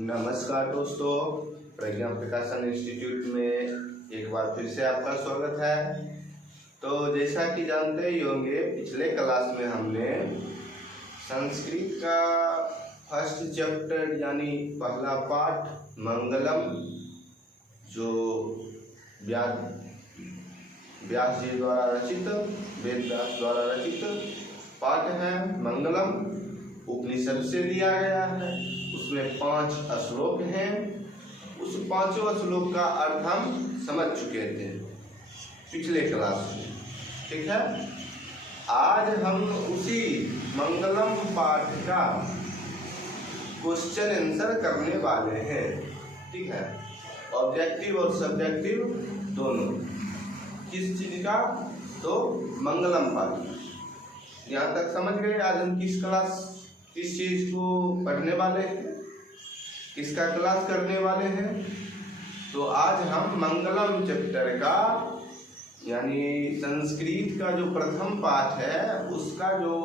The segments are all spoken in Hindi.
नमस्कार दोस्तों, प्रज्ञा प्रकाशन इंस्टीट्यूट में एक बार फिर से आपका स्वागत है। तो जैसा कि जानते ही होंगे, पिछले क्लास में हमने संस्कृत का फर्स्ट चैप्टर यानी पहला पाठ मंगलम, जो व्यास जी द्वारा रचित, वेद व्यास द्वारा रचित पाठ है मंगलम, उपनिषद से लिया गया है। उसमें 5 श्लोक हैं। उस 5 श्लोक का अर्थ हम समझ चुके थे पिछले क्लास में, ठीक है। आज हम उसी मंगलम पाठ का क्वेश्चन आंसर करने वाले हैं, ठीक है। ऑब्जेक्टिव और सब्जेक्टिव दोनों। किस चीज का? तो मंगलम पाठ। यहाँ तक समझ गए? आज हम किस चीज को पढ़ने वाले हैं, किसका क्लास करने वाले हैं? तो आज हम मंगलम चैप्टर का यानी संस्कृत का जो प्रथम पाठ है उसका जो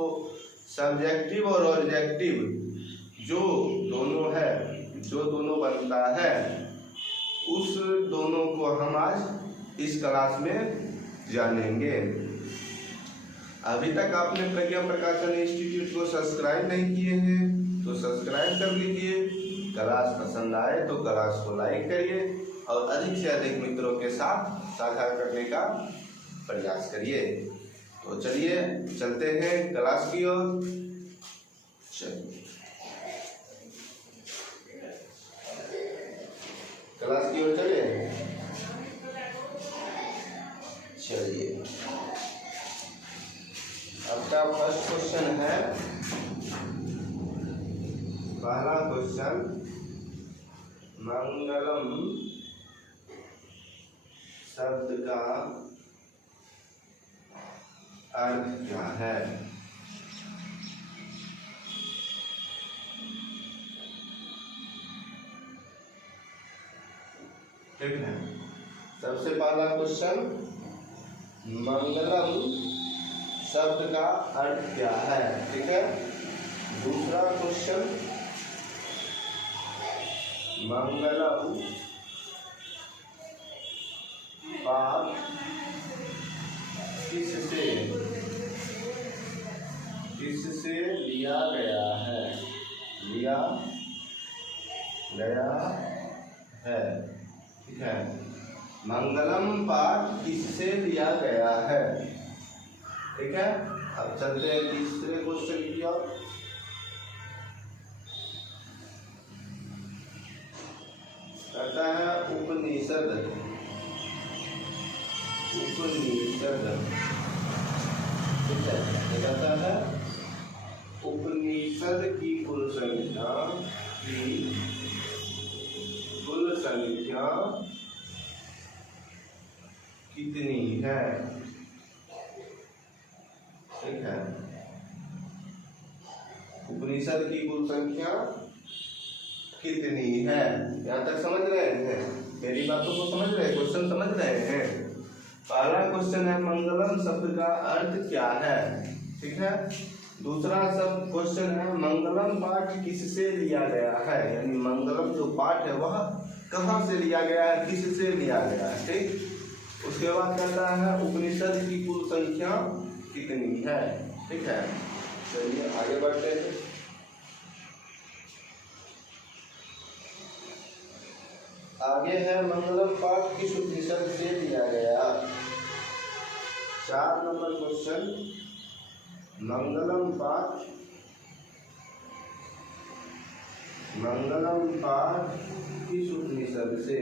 सब्जेक्टिव और ऑब्जेक्टिव जो दोनों बनता है, उस दोनों को हम आज इस क्लास में जानेंगे। अभी तक आपने प्रज्ञा प्रकाशन इंस्टीट्यूट को सब्सक्राइब नहीं किए हैं तो सब्सक्राइब कर लीजिए। क्लास पसंद आए तो क्लास को लाइक करिए और अधिक से अधिक मित्रों के साथ साझा करने का प्रयास करिए। तो चलिए चलते हैं क्लास की ओर। क्लास की ओर चलिए। आपका फर्स्ट क्वेश्चन है, पहला क्वेश्चन, मंगलम शब्द का अर्थ क्या है? ठीक है। सबसे पहला क्वेश्चन, मंगलम शब्द का अर्थ क्या है? ठीक है। दूसरा क्वेश्चन, मंगलम पाठ किससे लिया गया है? ठीक है। मंगलम पाठ किससे लिया गया है? ठीक है। अब चलते हैं तीसरे क्वेश्चन की ओर। कहता है उपनिषद ठीक है। कहता है उपनिषद की कुल संख्या कितनी है? ठीक है। उपनिषद की कुल संख्या कितनी है? यहाँ तक समझ रहे हैं? मेरी बातों को समझ रहे हैं? क्वेश्चन समझ रहे हैं? पहला क्वेश्चन है मंगलम शब्द का अर्थ क्या है? ठीक है। दूसरा सब क्वेश्चन है मंगलम पाठ किससे लिया गया है, यानी मंगलम जो पाठ है वह कहाँ से लिया गया है, किससे लिया गया है। ठीक। उसके बाद कहता है उपनिषद की कुल संख्या कितनी है? ठीक है। चलिए आगे बढ़ते हैं। आगे है मंगलम पाठ किस उपनिषद से लिया गया? 4 नंबर क्वेश्चन, मंगलम पाठ किस उपनिषद से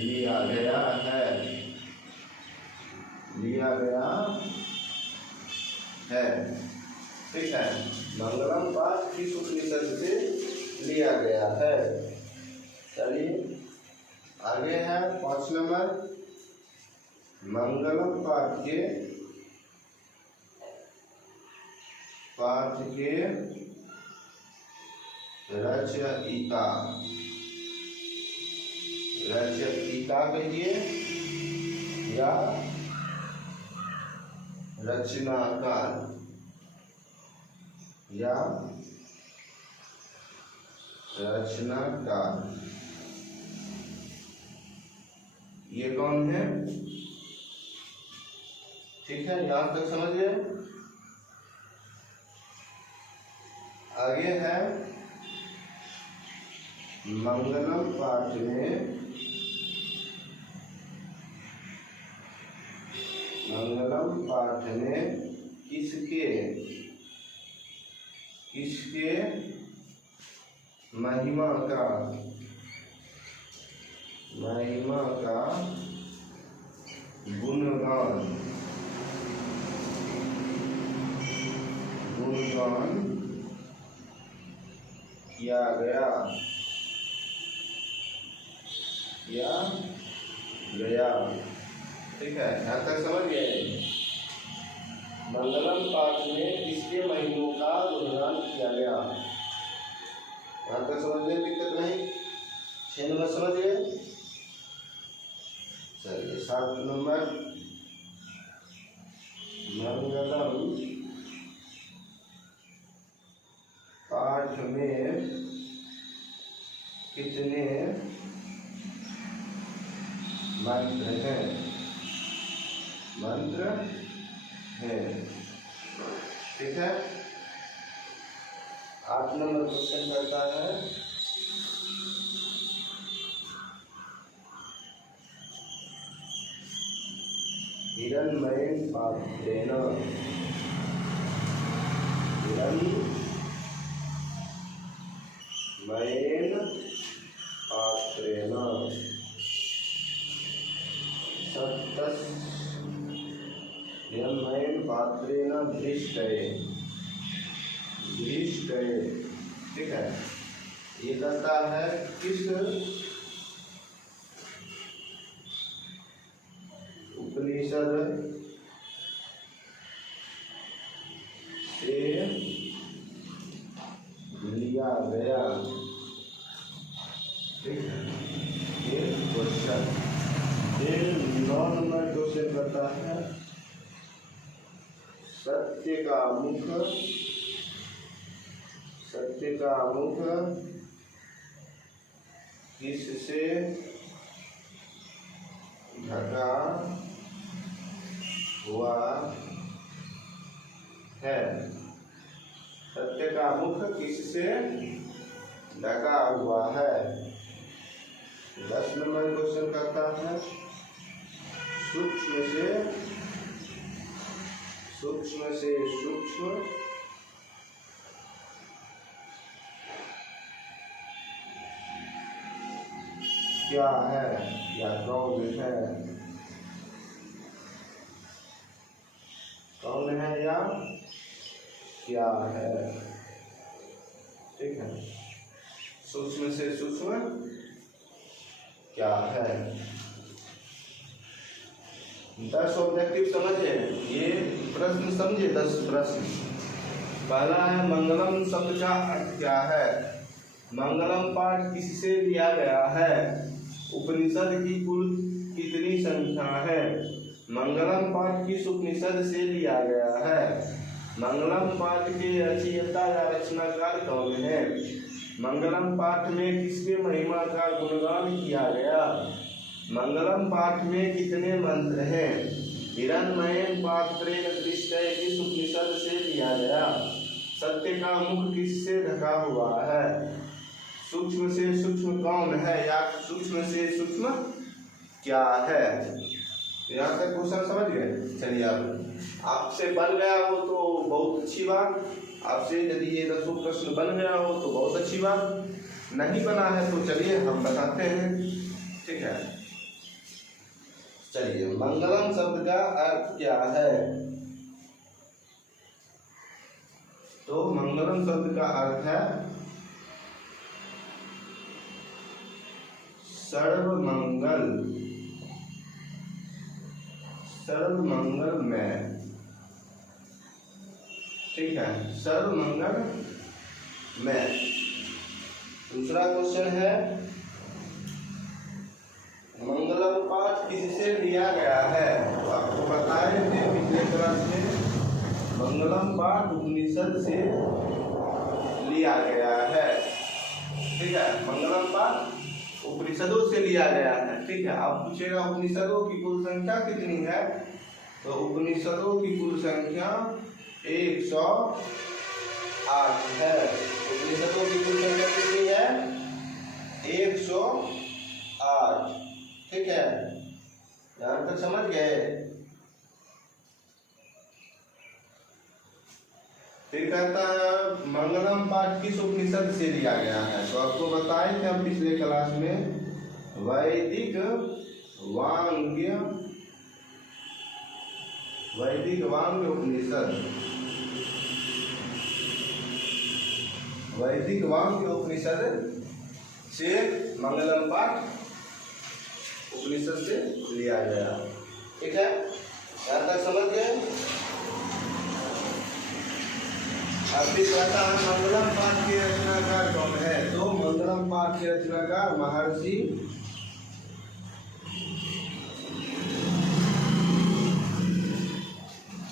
लिया गया है? ठीक है। मंगलम पाठ किस उपनिषद से लिया गया है? चलिए आगे है 5 नंबर, मंगलम पाठ के रचयिता कहिए या रचनाकार, या रचनाकार, ये कौन है? ठीक है, यहां तक समझिए। आगे है मंगलम पाठ में, मंगलम पाठ में किसके किसके महिमा का गुणगान किया गया ठीक है, यहाँ तक समझ गए। मंगलम पाठ में किसके महिमों का गुणगान किया गया, यहाँ तक समझने में दिक्कत नहीं। 6 नंबर समझ गए। चलिए 7 नंबर, मंगलम पाठ में कितने मंत्र हैं? ठीक है। 8 नंबर क्वेश्चन करता है, हिरण्मयेन पात्रेण, हिरण्मयेन पात्रेण हिरण्मयेन पात्रेण दृष्टये, ठीक है। ये कहता है किस उपनिषद से लिया गया, ठीक है। ये क्वेश्चन 9 नंबर क्वेश्चन करता है, सत्य का मुख किससे ढका हुआ है? सत्य का मुख किससे ढका हुआ है? 10 नंबर क्वेश्चन करता है, सूक्ष्म से सूक्ष्म क्या है या कौन है? कौन है या क्या है? ठीक है, सूक्ष्म से सूक्ष्म क्या है? 10 ऑब्जेक्टिव समझे, ये प्रश्न समझे। 10 प्रश्न। पहला है मंगलम शब्द का अर्थ क्या है? मंगलम पाठ किससे लिया गया है? उपनिषद की कुल कितनी संख्या है? मंगलम पाठ किस उपनिषद से लिया गया है? मंगलम पाठ के रचयिता या रचनाकार कौन है? मंगलम पाठ में किसके महिमा का गुणगान किया गया? मंगलम पाठ में कितने मंत्र हैं? हिरण्मयेन पात्रेण दृष्टये किस उपनिषद से लिया गया? सत्य का मुख किससे ढका हुआ है? सूक्ष्म से सूक्ष्म कौन है या सूक्ष्म से सूक्ष्म क्या है? यहाँ तक क्वेश्चन समझ गए। चलिए, आपसे बन गया हो तो बहुत अच्छी बात। आपसे यदि ये 10 प्रश्न बन गया हो तो बहुत अच्छी बात। नहीं बना है तो चलिए हम बताते हैं। ठीक है, चलिए, मंगलम शब्द का अर्थ क्या है? तो मंगलम शब्द का अर्थ है सर्वमंगल, सर्वमंगलमय। ठीक है, सर्वमंगलमय। दूसरा क्वेश्चन है मंगलम पाठ किससे लिया गया है? तो आपको बताए थे पिछले क्लास में, मंगलम पाठ उपनिषद से लिया गया है। ठीक है, मंगलम पाठ उपनिषदों से लिया गया है। ठीक है, आप पूछेगा उपनिषदों की कुल संख्या कितनी है? तो उपनिषदों की कुल संख्या 108 है। उपनिषदों की कुल संख्या कितनी है? 108। ठीक है, यहाँ तक समझ गए? फिर कहता है मंगलम पाठ किस उपनिषद से लिया गया है? तो आपको बताए थे हम पिछले क्लास में, वैदिक वांग्य उपनिषद, वैदिक वांग्य उपनिषद से मंगलम पाठ उपनिषद से लिया गया। ठीक है, यहाँ तक समझ गए? अभी कहता है मंगलम पाठ के रचनाकार कौन है? तो मंगलम पाठ के रचनाकार महर्षि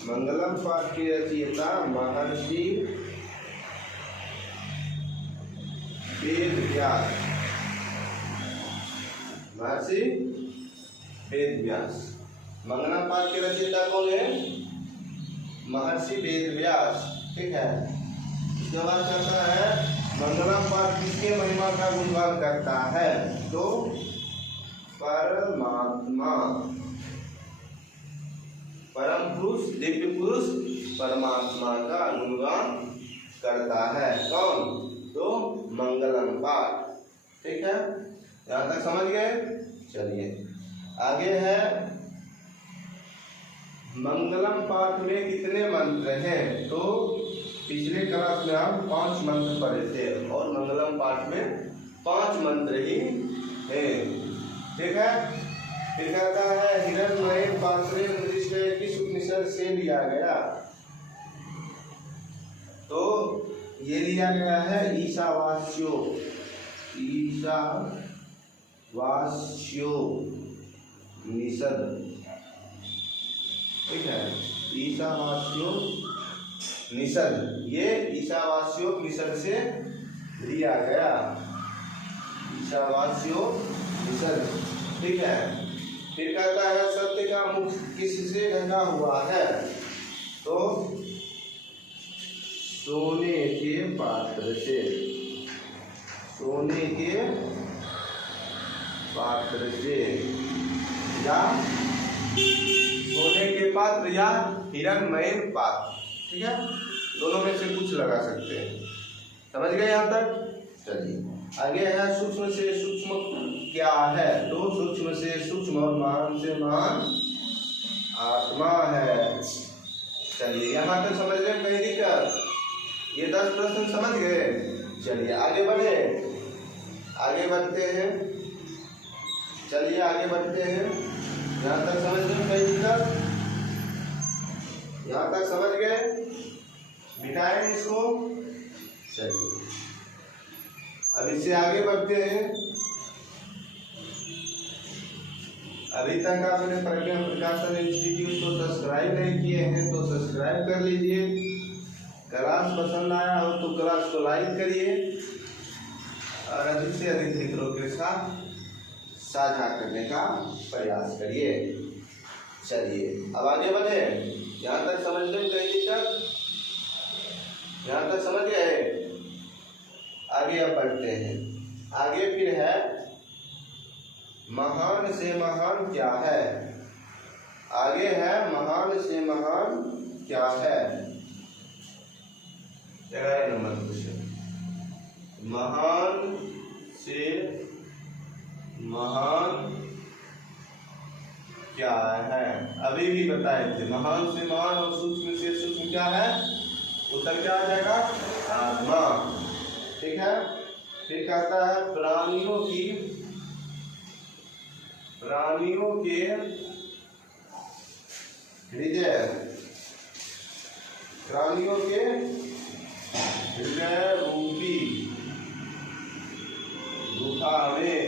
मंगलम पाठ के रचयिता महर्षि वेदव्यास, महर्षि वेदव्यास। मंगलम पाठ के रचयिता कौन है? महर्षि वेदव्यास। ठीक है, इसके बाद कहता है मंगलम पाठ किसके महिमा का गुणगान करता है? तो परमात्मा, परम पुरुष, दिव्य पुरुष परमात्मा का गुणगान करता है। कौन? तो मंगलम पाठ। ठीक है, यहाँ तक समझ गए? चलिए आगे है, मंगलम पाठ में कितने मंत्र हैं? तो पिछले क्लास में हम 5 मंत्र पढ़े थे और मंगलम पाठ में 5 मंत्र ही हैं। ठीक है, फिर कहता है हिरण्मय पात्रे निर्दिष्ट किस उपनिषद से लिया गया? तो ये लिया गया है ईशावास्यो निषद। ठीक है, ईशावास्यो निषद, ये ईशावास्यो निषद से लिया गया, ईशावास्यो निषद। ठीक है, फिर कहता है सत्य का मुख किससे ढका हुआ है? तो सोने के पात्र से, सोने के पात्र से, या सोने के पात्र या हिरण्मय पात्र। ठीक है, दोनों में से कुछ लगा सकते हैं। समझ गए यहाँ तक? चलिए आगे है सूक्ष्म से सूक्ष्म क्या है? तो सूक्ष्म से सूक्ष्म और महान से महान आत्मा है। चलिए यहाँ तक समझ गए? कहीं दिक्कत? ये 10 प्रश्न समझ गए? चलिए आगे बढ़े, आगे बढ़ते हैं। चलिए आगे बढ़ते हैं, यहाँ तक समझ गए? कहीं दिक्कत? यहाँ तक समझ गए? मिटाएं इसको। चलिए अब इससे आगे बढ़ते हैं। अभी तक आपने प्रज्ञा प्रकाशन इंस्टीट्यूट को सब्सक्राइब नहीं किए हैं तो सब्सक्राइब कर लीजिए। क्लास पसंद आया हो तो क्लास को लाइक करिए और अधिक से अधिक मित्रों के साथ साझा करने का प्रयास करिए। चलिए अब आगे बढ़े, यहाँ तक समझ लें? कहीं तक? यहाँ तक समझ गए? आगे अब बढ़ते हैं। आगे फिर है महान से महान क्या है? आगे है महान से महान क्या है? 11 नंबर क्वेश्चन, महान से महान क्या है? अभी भी बताए थे महान से महान और सूक्ष्म से सूक्ष्म क्या है? उत्तर क्या आ जाएगा? आत्मा। ठीक है, फिर कहता है प्राणियों के हृदय, प्राणियों के हृदय रूपी गुफा में,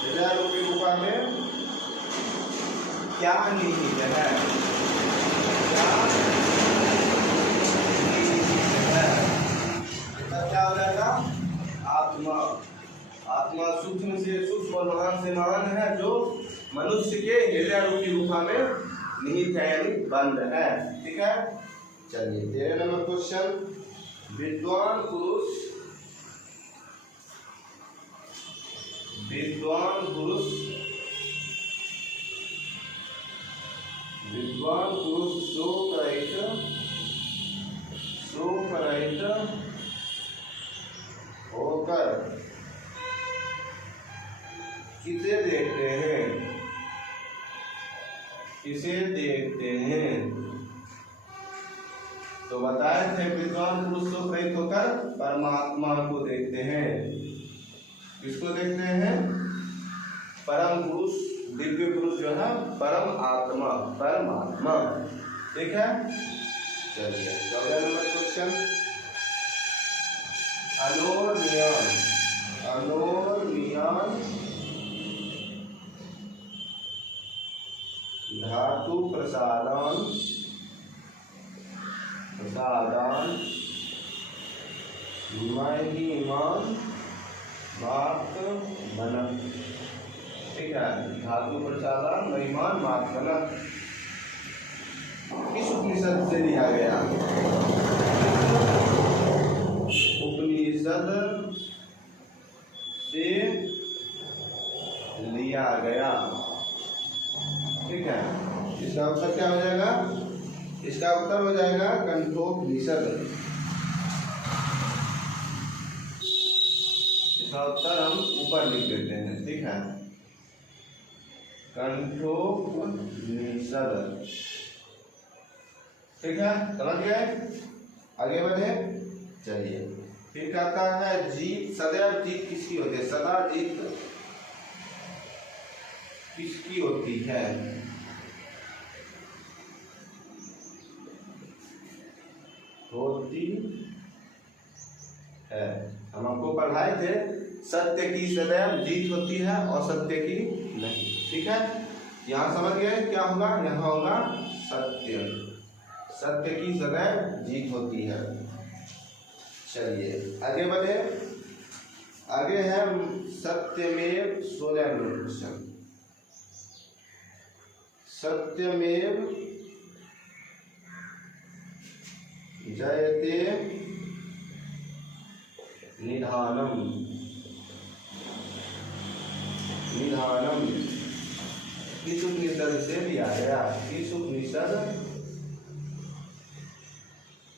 हृदय गुफा में क्या निहित है? क्या क्या हो जाएगा? आत्मा। आत्मा सूक्ष्म से सूक्ष्म और महान से महान है, जो मनुष्य के हृदय रूपी गुफा में निहित है, यानी बंद है। ठीक है, चलिए 13 नंबर क्वेश्चन। विद्वान पुरुष शोकरहित होकर किसे देखते हैं? तो बताए थे विद्वान पुरुष शोकरहित होकर परमात्मा को देखते हैं। किसको देखते हैं? परम पुरुष, दिव्य पुरुष जो है परम आत्मा, परमात्मा। ठीक है, चलिए 14 नंबर क्वेश्चन। अनोर्मियान धातु प्रसादान महिमान मात बनक। ठीक है, धातु प्रसादान महिमान मात बनक किस उपनिषद से लिया गया? उपनिषद से लिया गया। ठीक है, इसका उत्तर क्या हो जाएगा? इसका उत्तर हो जाएगा कंठोपनिषद। इसका उत्तर हम ऊपर लिख देते हैं। ठीक है, कंठोपनिषद। ठीक है, समझ गए? आगे बढ़े, चलिए। फिर कहता है जीत, सदैव जीत किसकी होती है? सदा जीत किसकी होती है? होती है। हम आपको पढ़ाए थे, सत्य की सदैव जीत होती है और सत्य की नहीं। ठीक है, यहाँ समझ गए क्या होगा? यहाँ होगा सत्य, सत्य की सदैव जीत होती है। चलिए आगे बढ़े। आगे है सत्यमेव 16 नंबर क्वेश्चन। सत्यमेव जयते निधानम किस उपनिषद से लिया गया? किस उपनिषद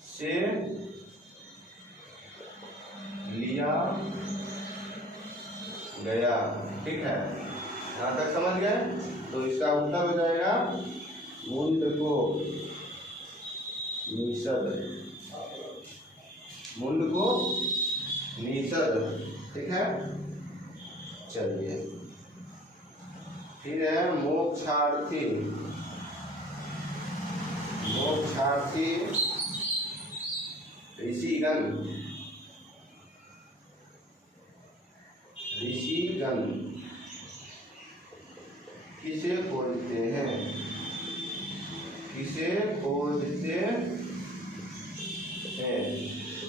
से लिया गया? ठीक है, यहाँ तक समझ गए? तो इसका उत्तर हो जाएगा मुंडको निषद। ठीक है, चलिए। फिर है मोक्षार्थी ऋषिगण किसे खोजते हैं?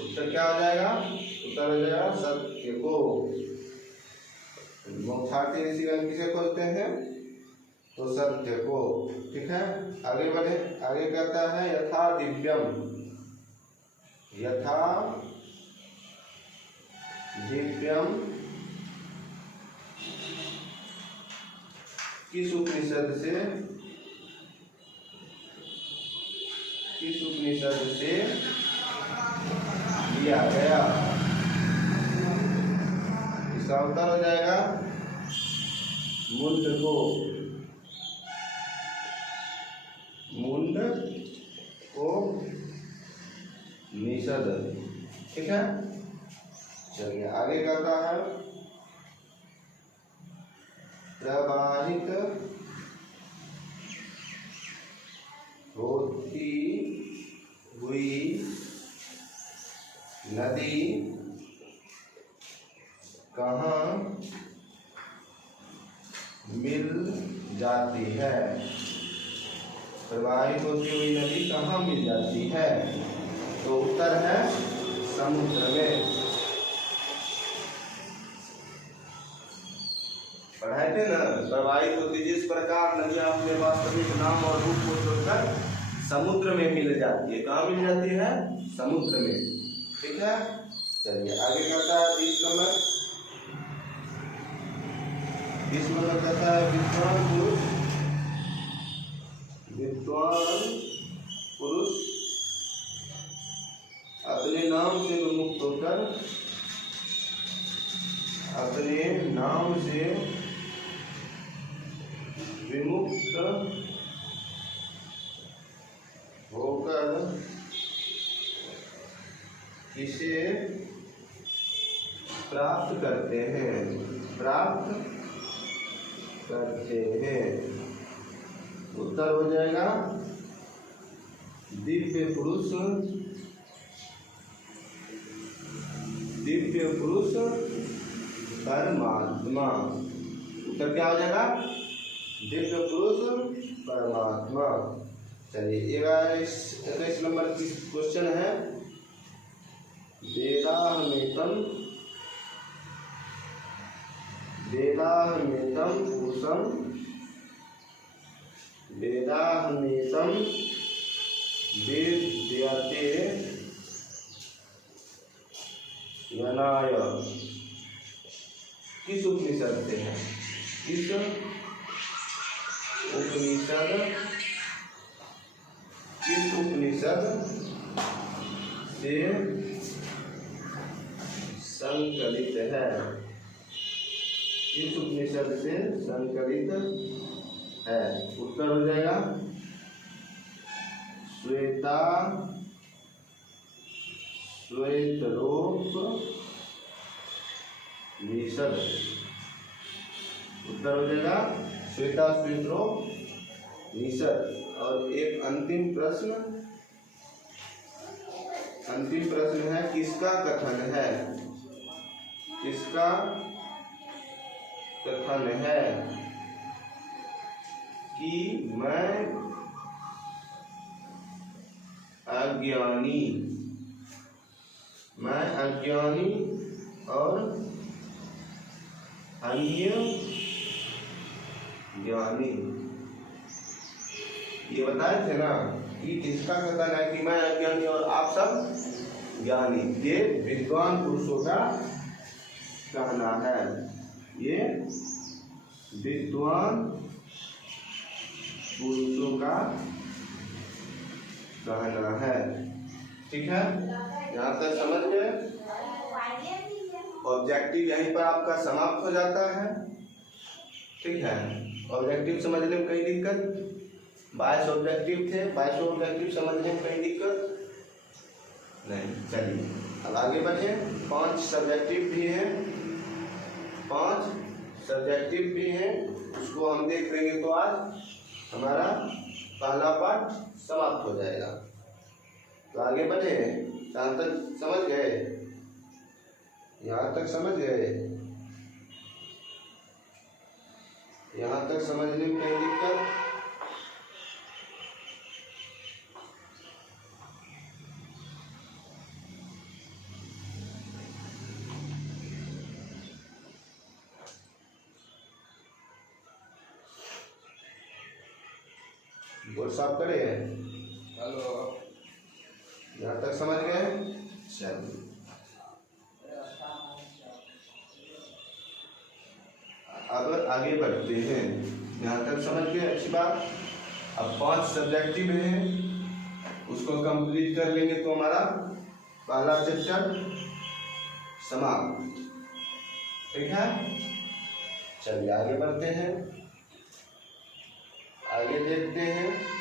उत्तर क्या हो जाएगा? उत्तर हो जाएगा सत्य को। मोक्षार्थी ऋषिगण किसे खोजते हैं? तो सत्य को। ठीक है, आगे बढ़े। आगे कहता है यथा दिव्यम किस उपनिषद से लिया गया? इसका उत्तर हो जाएगा मुंडको निषद। ठीक है, चलिए आगे कहता है प्रवाहित होती हुई नदी प्रवाहित होती हुई नदी कहाँ मिल जाती है? तो उत्तर है समुद्र में। पढ़ाए थे ना, प्रवाहित होती जिस प्रकार नदियां अपने वास्तविक नाम और रूप को छोड़कर समुद्र में मिल जाती है। कहाँ मिल जाती है? समुद्र में। ठीक है, चलिए आगे कहता है 20 नंबर। 20 नंबर कहता है विद्वान पुरुष अपने नाम से विमुक्त होकर इसे प्राप्त करते हैं। उत्तर हो जाएगा दिव्य पुरुष परमात्मा। उत्तर क्या हो जाएगा? दिव्य पुरुष परमात्मा। चलिए 21 नंबर की क्वेश्चन है वेदाहमेतम विद्यते यनाय। किस उपनिषद से है? किस उपनिषद से संकलित है? इस उपनिषद से संकलित है। उत्तर हो जाएगा श्वेतरोपनिषद। उत्तर हो जाएगा श्वेतरोपनिषद। और एक अंतिम प्रश्न है किसका कथन है कि मैं अज्ञानी और अन्य ज्ञानी। ये बताए थे ना कि किसका कथन है कि मैं अज्ञानी और आप सब ज्ञानी। ये विद्वान पुरुषों का कहना है। ये विद्वान पुरुषों का कहना है। ठीक है, यहाँ तक समझ गए? ऑब्जेक्टिव यहीं पर आपका समाप्त हो जाता है। ठीक है, ऑब्जेक्टिव समझने में कहीं दिक्कत? 22 ऑब्जेक्टिव थे, 22 ऑब्जेक्टिव समझने में कहीं दिक्कत नहीं। चलिए अब आगे बढ़े। 5 सब्जेक्टिव भी हैं, उसको हम देख लेंगे तो आज हमारा पहला पाठ समाप्त हो जाएगा। तो आगे बढ़े। यहाँ तक समझ गए? यहाँ तक समझने में कोई दिक्कत? बोल साफ करे। हेलो, यहाँ तक समझ गए? चलिए अब आगे बढ़ते हैं। यहाँ तक समझ गए, अच्छी बात। अब 5 सब्जेक्टिव हैं, उसको कंप्लीट कर लेंगे तो हमारा पहला चैप्टर समाप्त। ठीक है, चलिए आगे बढ़ते हैं, आगे देखते हैं।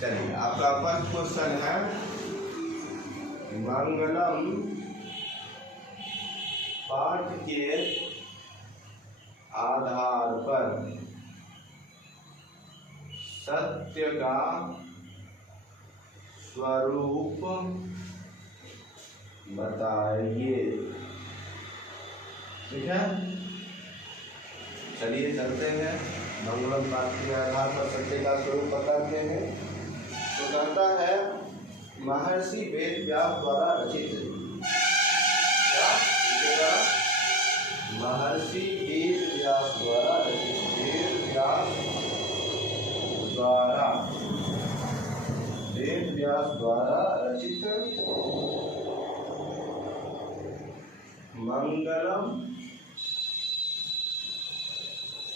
चलिए आपका फर्स्ट क्वेश्चन है मंगलम पाठ के आधार पर सत्य का स्वरूप बताइए। ठीक है, चलिए चलते हैं। मंगलम पाठ के आधार पर सत्य का स्वरूप बताते हैं। तो कहता है महर्षि वेद व्यास द्वारा रचित, महर्षि वेद व्यास द्वारा रचित, वेद व्यास द्वारा रचित मंगलम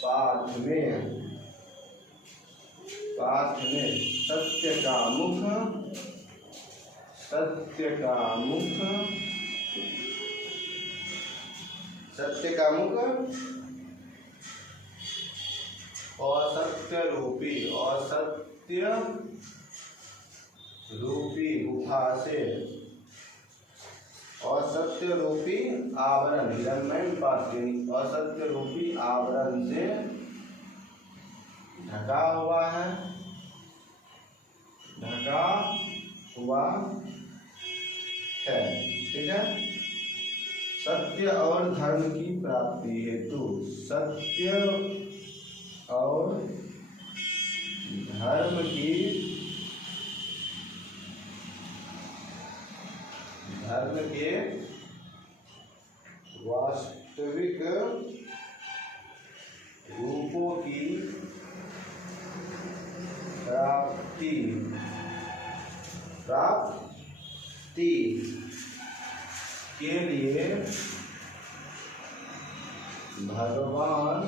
पाठ में सत्य का मुख असत्य रूपी गुफा से, असत्य रूपी आवरण, असत्य रूपी आवरण से ढका हुआ है, ठीक है। सत्य और धर्म की प्राप्ति हेतु, सत्य और धर्म के वास्तविक रूपों की प्राप्ति के लिए भगवान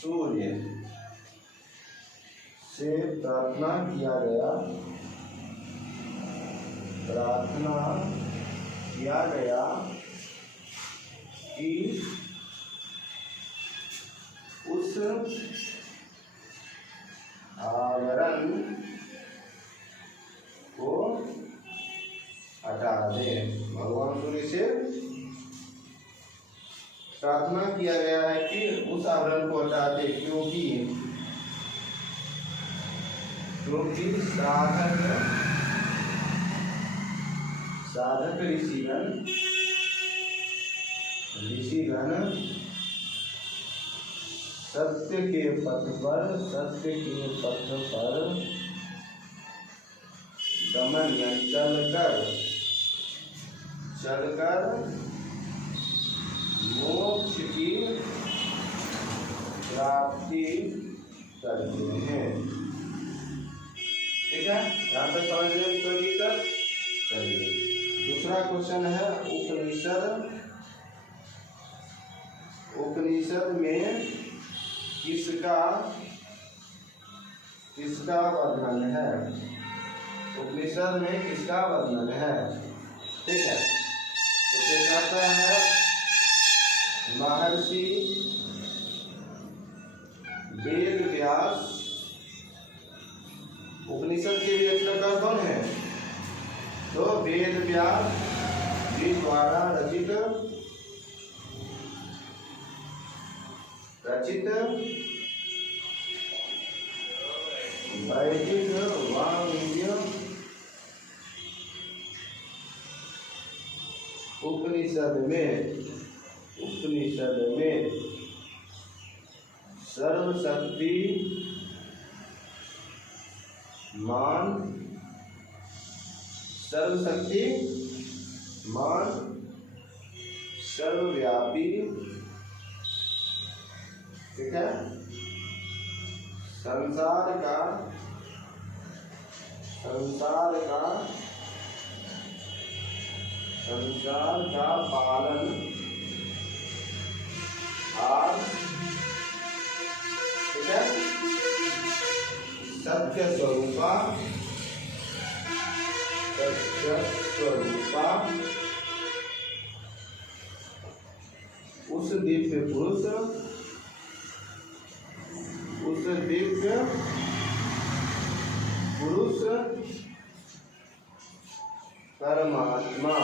सूर्य से प्रार्थना किया गया कि उस आवरण को हटा दे। भगवान सूर्य से प्रार्थना किया गया है कि उस आवरण को हटा दे, क्योंकि साधक ऋषिगण सत्य के पथ पर गमन चलकर मोक्ष की प्राप्ति करते हैं। ठीक है, यहाँ पे समझ लें तो दिक्कत। चलिए दूसरा क्वेश्चन है उपनिषद में किसका वर्णन है? उपनिषद में किसका वर्णन है? ठीक है, तो कहता है महर्षि वेद व्यास। उपनिषद के रचनाकार कौन है? तो वेद व्यास जी द्वारा रचित वैदिक वांग्मय उपनिषद में सर्वशक्ति मान सर्वव्यापी, ठीक है, संसार का पालन हार, ठीक है, सत्य स्वरूपा उस दिव्य पुरुष, उस दिव्य पुरुष परमात्मा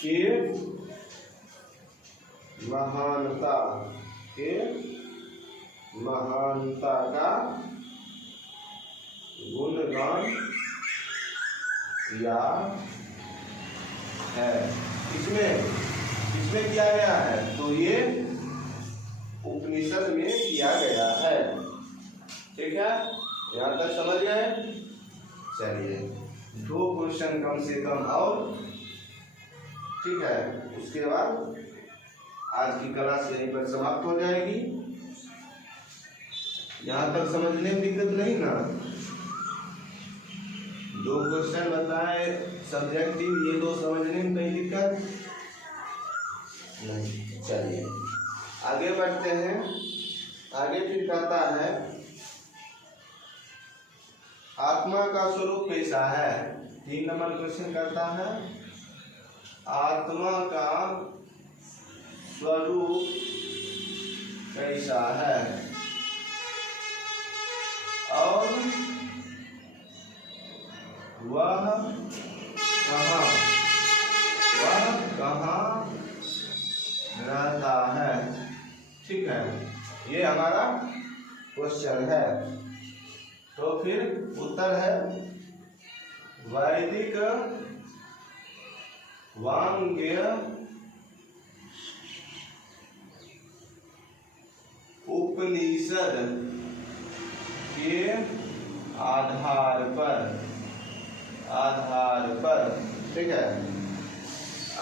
के महानता का गुणगान किया है। इसमें किया गया है, तो ये उपनिषद में किया गया है। ठीक है, यहाँ तक समझ गए। चलिए 2 क्वेश्चन कम से कम और, ठीक है, उसके बाद आज की क्लास यहीं पर समाप्त हो जाएगी। यहाँ तक समझने में दिक्कत नहीं ना? 2 क्वेश्चन बताए सब्जेक्टिव, ये 2 समझने में कहीं दिक्कत नहीं। चलिए आगे बढ़ते हैं। आगे फिर कहता है आत्मा का स्वरूप कैसा है। 3 नंबर क्वेश्चन कहता है आत्मा का स्वरूप कैसा है और वह कहाँ रहता है। ठीक है, ये हमारा क्वेश्चन है। तो फिर उत्तर है वैदिक वांग्य उपनिषद के आधार पर, ठीक है,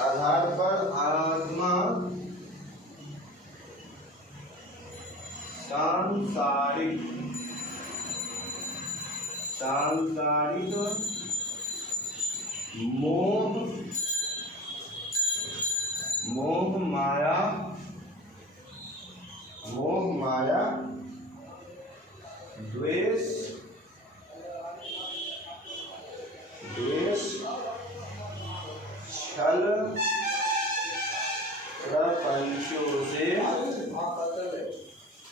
आधार पर आत्मा सांसारिक मोह माया द्वेष छल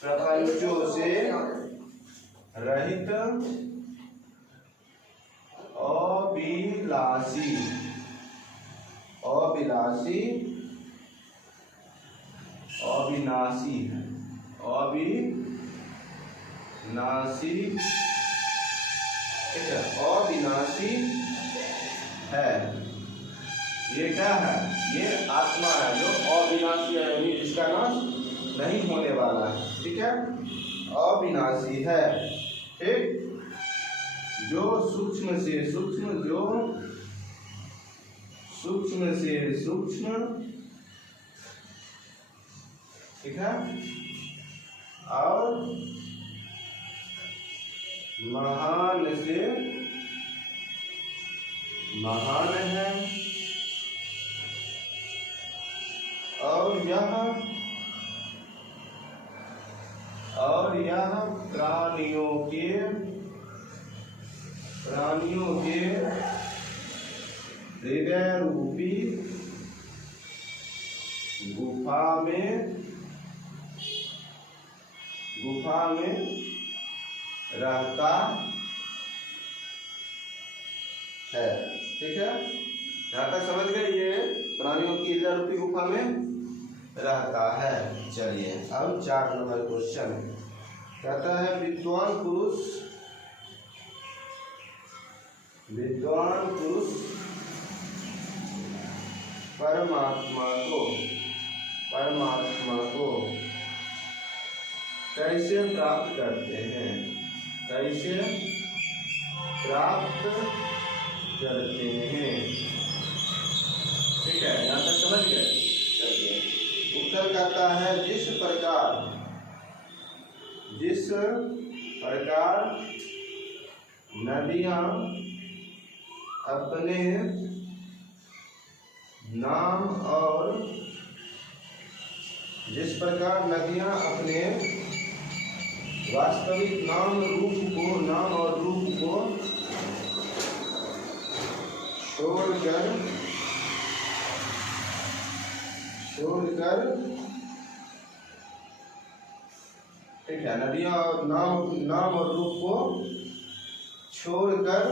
प्रपंचों से रहित अविनाशी है। ये क्या है? ये आत्मा है जो अविनाशी है, यानी इसका नाश नहीं होने वाला है। ठीक है, अविनाशी है। ठीक, जो सूक्ष्म से सूक्ष्म, ठीक है, और महान से महान है, और यह प्राणियों के हृदय रूपी गुफा में रहता है। ठीक है, यहाँ तक समझ गए? ये प्राणियों की हृदय रूपी गुफा में रहता है। चलिए अब 4 नंबर क्वेश्चन कहता है विद्वान पुरुष परमात्मा को कैसे प्राप्त करते हैं? ठीक है, यहाँ तक समझ गए? चलिए उत्तर कहता है जिस प्रकार नदियाँ अपने नाम और वास्तविक नाम और रूप को छोड़कर, ठीक है, नदियां और नाम और रूप को छोड़कर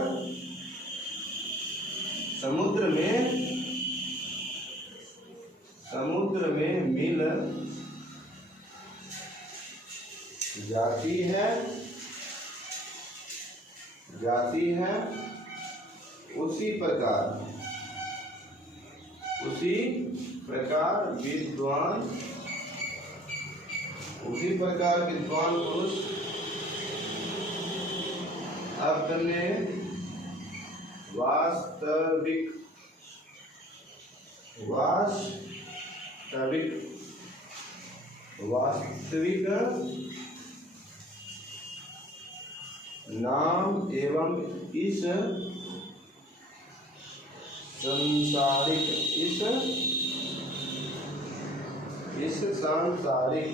समुद्र में मिल जाती है उसी प्रकार विद्वान पुरुष अपने वास्तविक नाम एवं इस सांसारिक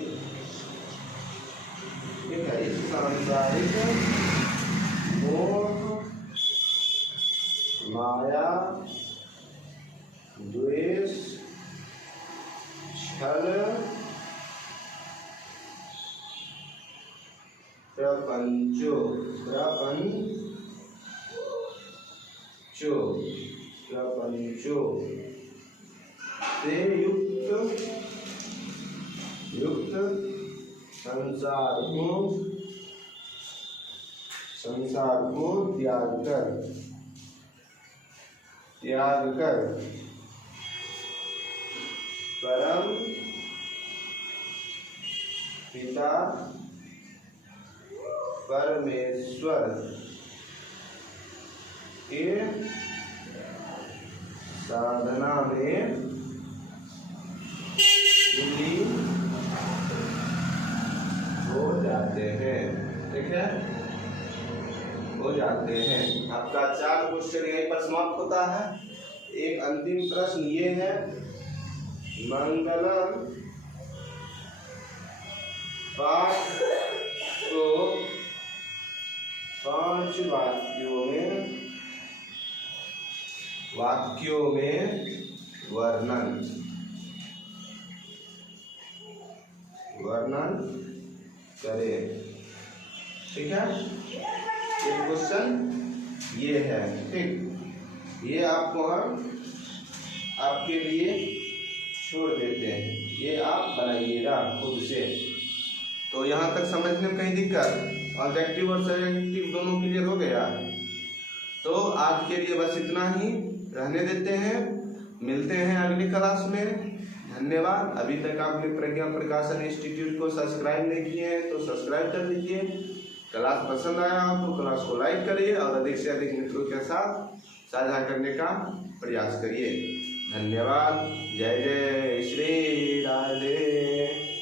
मोह माया द्वेष छल प्रपंचो से युक्त संसार को त्याग कर परम पिता परमेश्वर के साधना में लीन हो जाते हैं। ठीक है, हो जाते हैं। आपका 4 क्वेश्चन यहीं पर समाप्त होता है। एक अंतिम प्रश्न ये है, मंगलम पाठ को 5 वाक्यों में वर्णन करें। ठीक है, ये क्वेश्चन ये है। ठीक, ये आपको हम आपके लिए छोड़ देते हैं, ये आप बनाइएगा खुद से। तो यहाँ तक समझने में कहीं दिक्कत? ऑब्जेक्टिव और सब्जेक्टिव दोनों क्लियर हो गया? तो आज के लिए बस इतना ही रहने देते हैं, मिलते हैं अगली क्लास में। धन्यवाद। अभी तक आपने प्रज्ञा प्रकाशन इंस्टीट्यूट को सब्सक्राइब नहीं किए हैं तो सब्सक्राइब कर लीजिए। क्लास पसंद आया हो तो क्लास को लाइक करिए और अधिक से अधिक मित्रों के साथ साझा करने का प्रयास करिए। धन्यवाद। जय जय श्री राधे।